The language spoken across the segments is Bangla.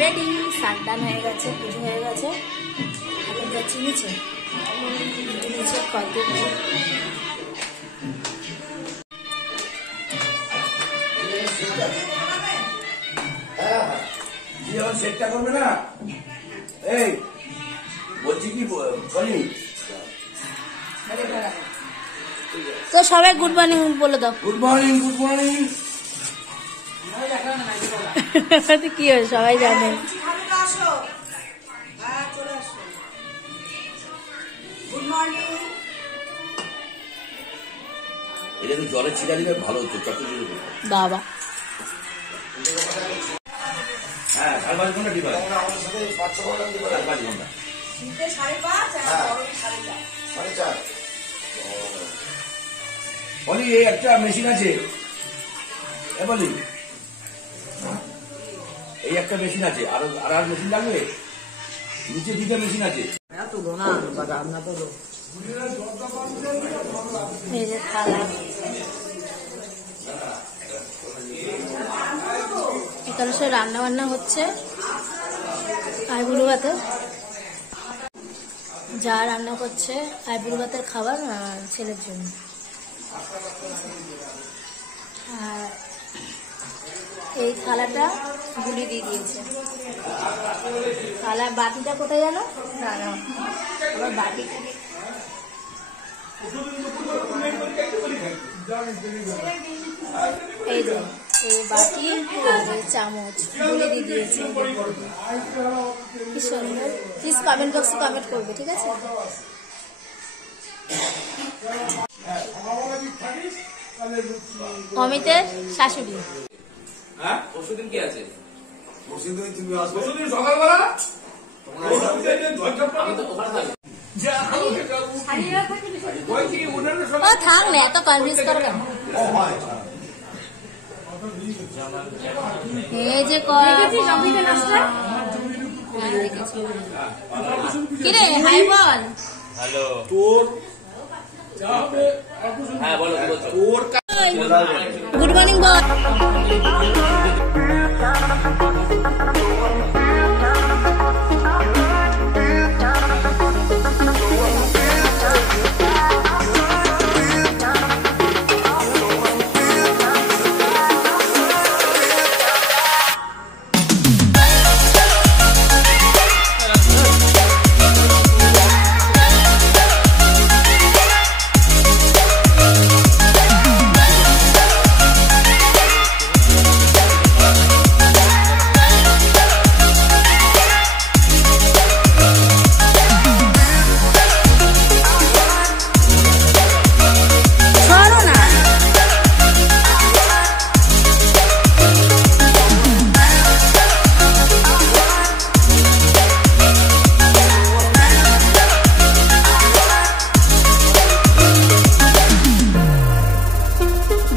রেডি, স্নান হয়ে গেছে, পুজো হয়ে গেছে। এখন যাচ্ছি নিচে, নিচে কত সেটটা করবে না। এই বলছি কি বলি তো সবাই গুড মর্নিং বলে দাও। Good morning, good morning. কি হয় সবাই জানে। এটা তো জলের ছিটা দিলে ভালো হতো চটচড়ি বাবা। হ্যাঁ, 5.5 ঘন্টা ঠিক হয়। আমাদের সাথে 5-6 ঘন্টা দিতে পারে। 5 ঘন্টা। 5:30 বলি এই একটা মেশিন আছে, বলি এই একটা মেশিন আছে, আর মেশিন লাগবে, নিচে দিকে মেশিন আছে। এই যে থালা, এখানে সব রান্না বান্না হচ্ছে। আইবুড়ো ভাতে যা রান্না করছে, আইবুড়ো ভাতের খাবার ছেলের জন্য। আর এই থালাটা গুলি দিয়ে দিয়েছে। থালা বাটিটা কোথায় জানো? না না, আবার বাটি এই যে এই বাটি আর এই চামচ গুলি দিয়ে দিয়েছে। কি সুন্দর। প্লিজ কমেন্ট বক্সে কমেন্ট করবে, ঠিক আছে? অমিতের শাশুড়ি। হ্যাঁ, পরশুদিন কি আছে? পরশুদিন তুমি আসবে। পরশুদিন সকালবেলা থাক না, এত কনভিন্স করো কেন? এই যে কিরে হাই বল। হ্যালো তোর। হ্যাঁ বলো, তোর গুড মর্নিং বল।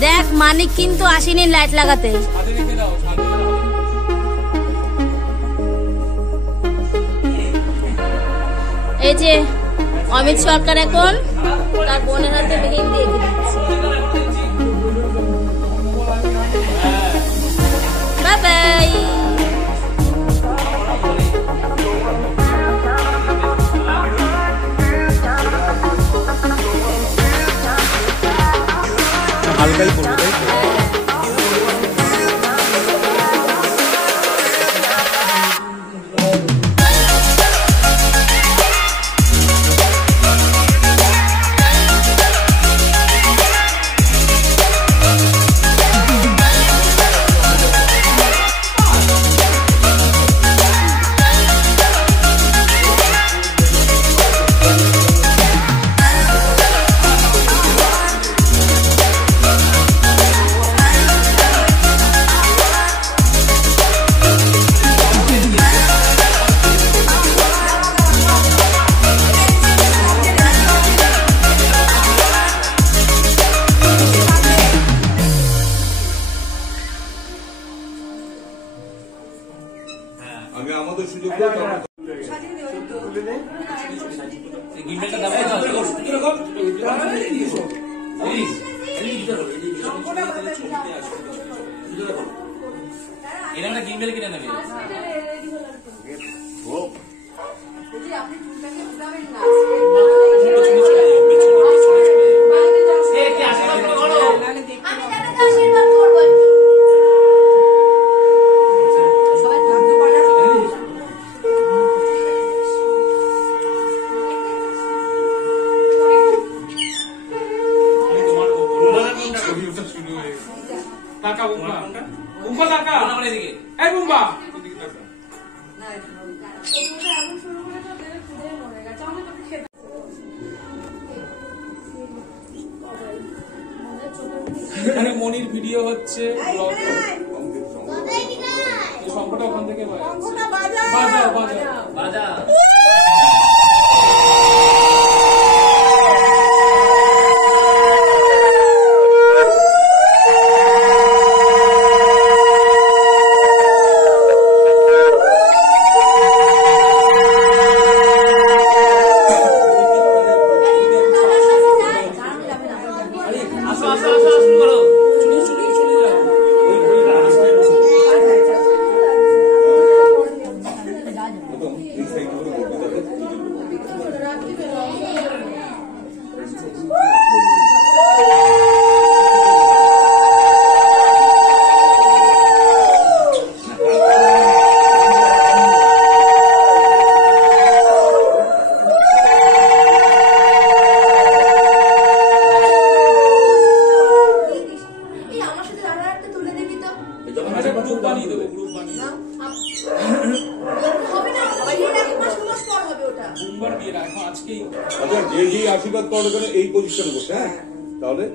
দেখ মানিক কিন্তু আসেনি লাইট লাগাতে। এই যে অমিত সরকার এখন তার বোনের হাতে মেহেন্দি দিয়ে দিচ্ছে। Bye bye. হালকাই করবো, তাই তো? আমি আমাদের সুযোগ দেব। গিম্বেল কিনে নেবে। এখানে মনির ভিডিও হচ্ছে, শঙ্কটা ওখান থেকে বাজাও বাজা আশীর্বাদ করার জন্য এই পজিশনে বসে। হ্যাঁ তাহলে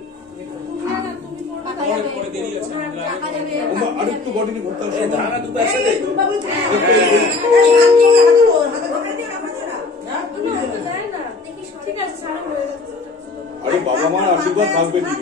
আরেকটু বডি নিয়ে ঘুরতে হবে। আরে বাবা মার আশীর্বাদ থাকবে ঠিক।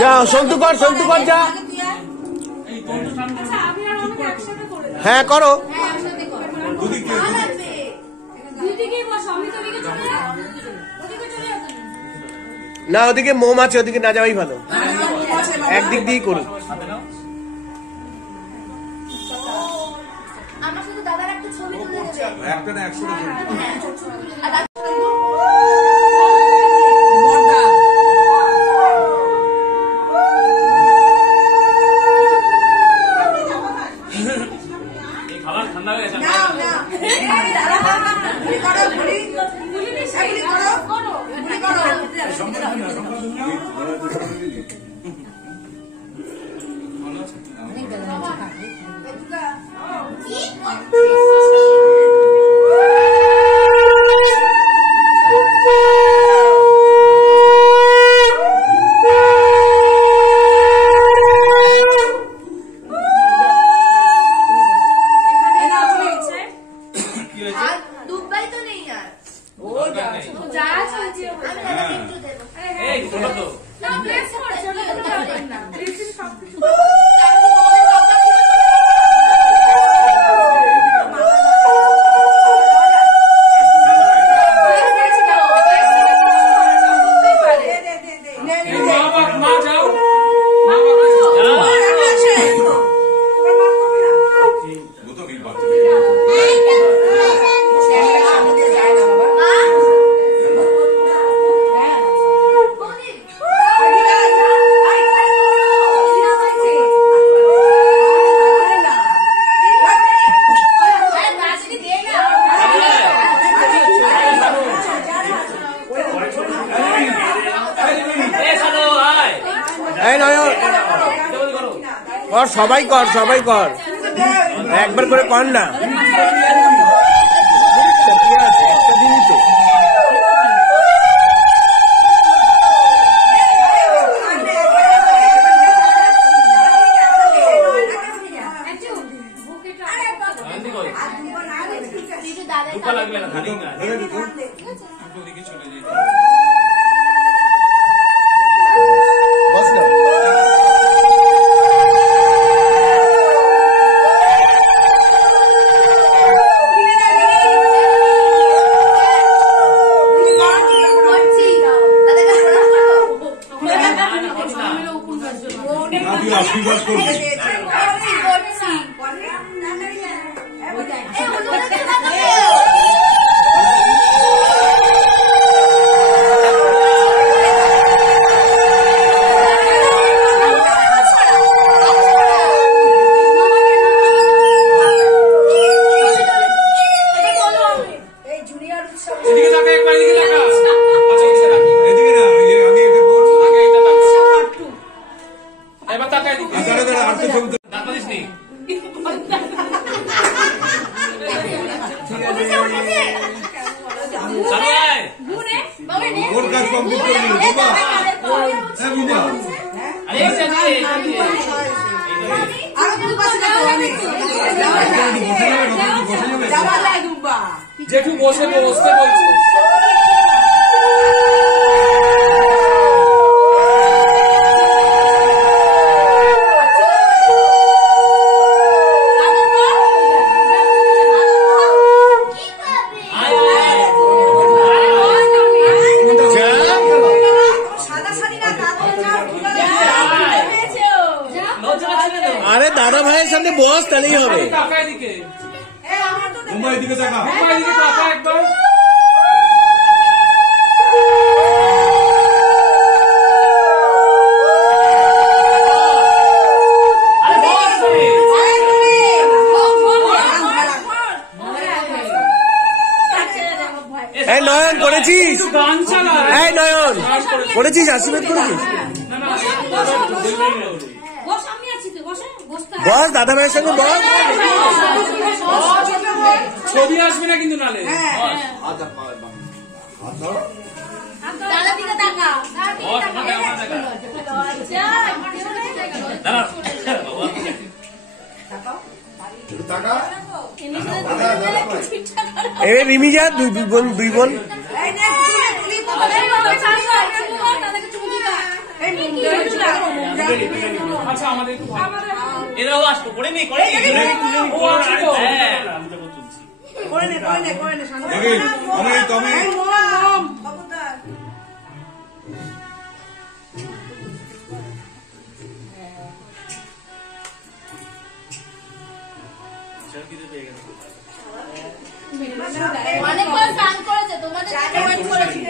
যাও সন্তু কর যা। হ্যাঁ করো। না ওদিকে মোম আছে, ওদিকে না যাওয়াই ভালো, একদিক দিয়েই করুন। আমার শুধু দাদার একটা ছবি তুলে দেবে, একটা না 100টা ছবি। কর, সবাই কর, সবাই কর, একবার করে কর না। আশীর্বাদ করবে। ওর কাজ কমপ্লিট করে দিল বাবা। হ্যাঁ বুঝা জেঠু বসে বসতে বলছে। আরে দাদা ভাইয়ের সামনে বস, তাহলেই হবে। টাকায় দিকে মুম্বাই দিকে টাকা টাকা একবার এই নয়ন করেছিস, গান চালা। এই নয়ন করেছিস, আশীর্বাদ করেছিস। বস দাদা ভাইয়ের সঙ্গে বস। ছবি আসবে না কিন্তু নালে। এ রিমি যা, দুই বোন আচ্ছা আমাদের একটু এরাও আসতো করে নেই করে অনেকবার স্নান করেছে, তোমাদের ওয়েট করেছি।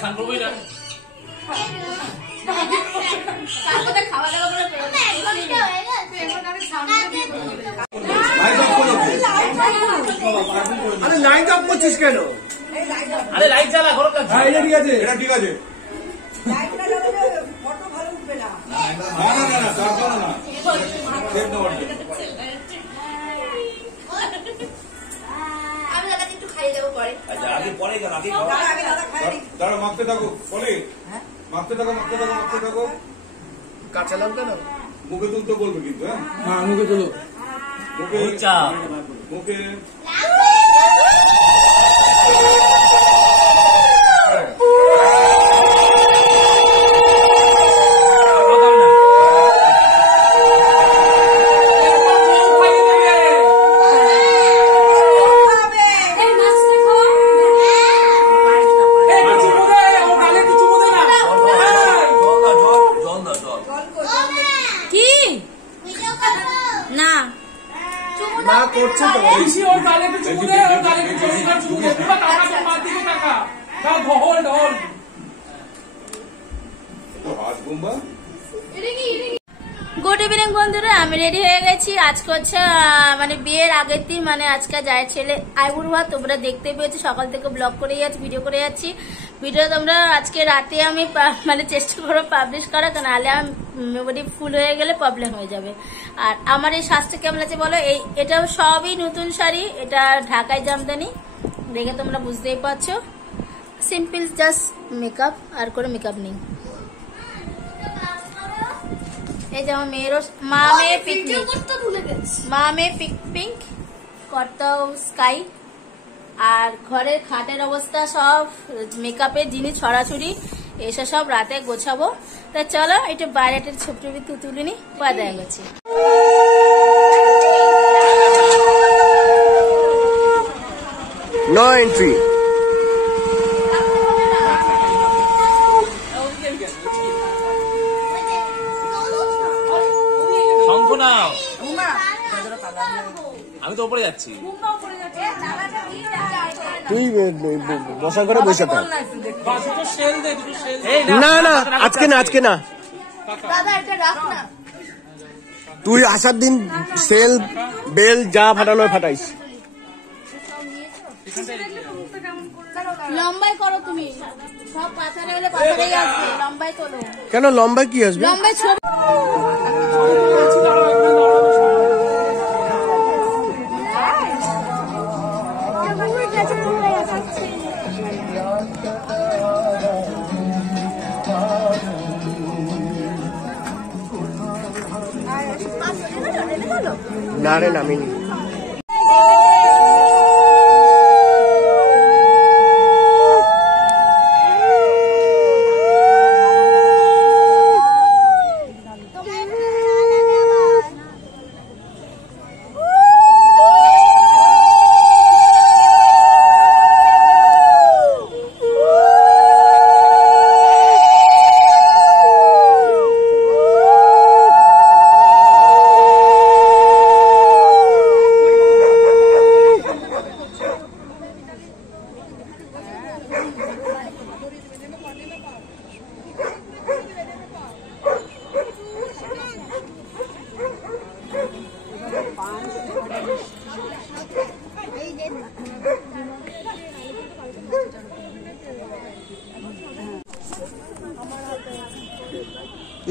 স্নান করবোই না, তারপরে খাওয়া দাওয়া করে আরে লাইট অফ করছিস কেন? আরে লাইট জ্বালা গরম লাগছে। এটা ঠিক আছে, এটা ঠিক আছে। দাঁড়া মাখতে থাকো, বলে মাখতে থাকো মাখতে থাকো মাখতে থাকো। কাঁচা লঙ্কা না মুখে তুলতে বলবে কিন্তু। হ্যাঁ হ্যাঁ মুখে তোলো। মুখে মুখে হ্যাঁ চুমু দে, ওর গালে একটু জোরদার চুমু দে। পুরো টাকা তোর মার দিকে টাকা। দাও, হোল্ড। হাত বোম্বা গুড ইভিনিং বন্ধুরা, আমি রেডি হয়ে গেছি। আজকে হচ্ছে মানে বিয়ের আগের দিন, মানে আজকে যায় ছেলে আইবুড়ো। তোমরা দেখতে পেয়েছো, সকাল থেকে ব্লগ করে যাচ্ছি, ভিডিও করে যাচ্ছি। ভিডিও তোমরা আজকে রাতে আমি মানে চেষ্টা করবো পাবলিশ করা, কারণ নাহলে আমি ফুল হয়ে গেলে প্রবলেম হয়ে যাবে। আর আমার এই সাজটা কেমন আছে বলো। এটা সবই নতুন শাড়ি, এটা ঢাকায় জামদানি, দেখে তোমরা বুঝতেই পারছো। সিম্পল জাস্ট মেকআপ, আর করে মেকআপ নেই। এই যে আমার মেয়েরও মা মেয়ে পিকনিক, মা মেয়ে পিঙ্ক কর্তাও স্কাই। আর ঘরের খাটের অবস্থা সব মেকআপের জিনিস ছড়াছড়ি, এসব সব রাতে গোছাবো। তা চলো একটু বাইরেটের ছবি তুলে নি, পা দেখা গেছে। No entry. শঙ্খ নাও, আমি তো উপরে যাচ্ছি। তুই বসা করে বসে থাক। দুটো শেল দে, দুটো শেল। না না, আজকে না, আজকে না। দাদা এটা রাখ না। তুই আসার দিন সেল বেল যা ফাটানো ফাটাইস। লম্বাই করো তুমি, সব পাথরে হলে পাথরেই আসবে, লম্বাই তোলো। কেন লম্বা কি আসবে? লম্বাই ছবি না রে, নামিনি।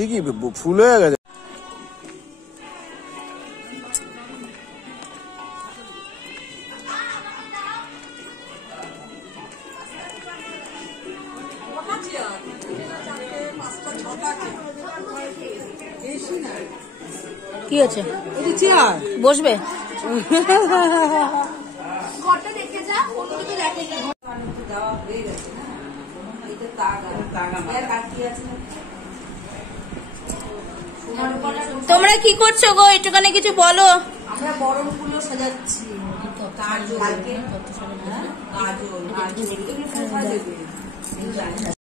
কি ফুল হয়ে গেছে? কি হচ্ছে? বসবে তোমরা কি করছো গো? একটুখানি কিছু বলো। আমরা বরণ ফুলও সাজাচ্ছি, কাজল, কাজল, এগুলো কোথায় দেবে?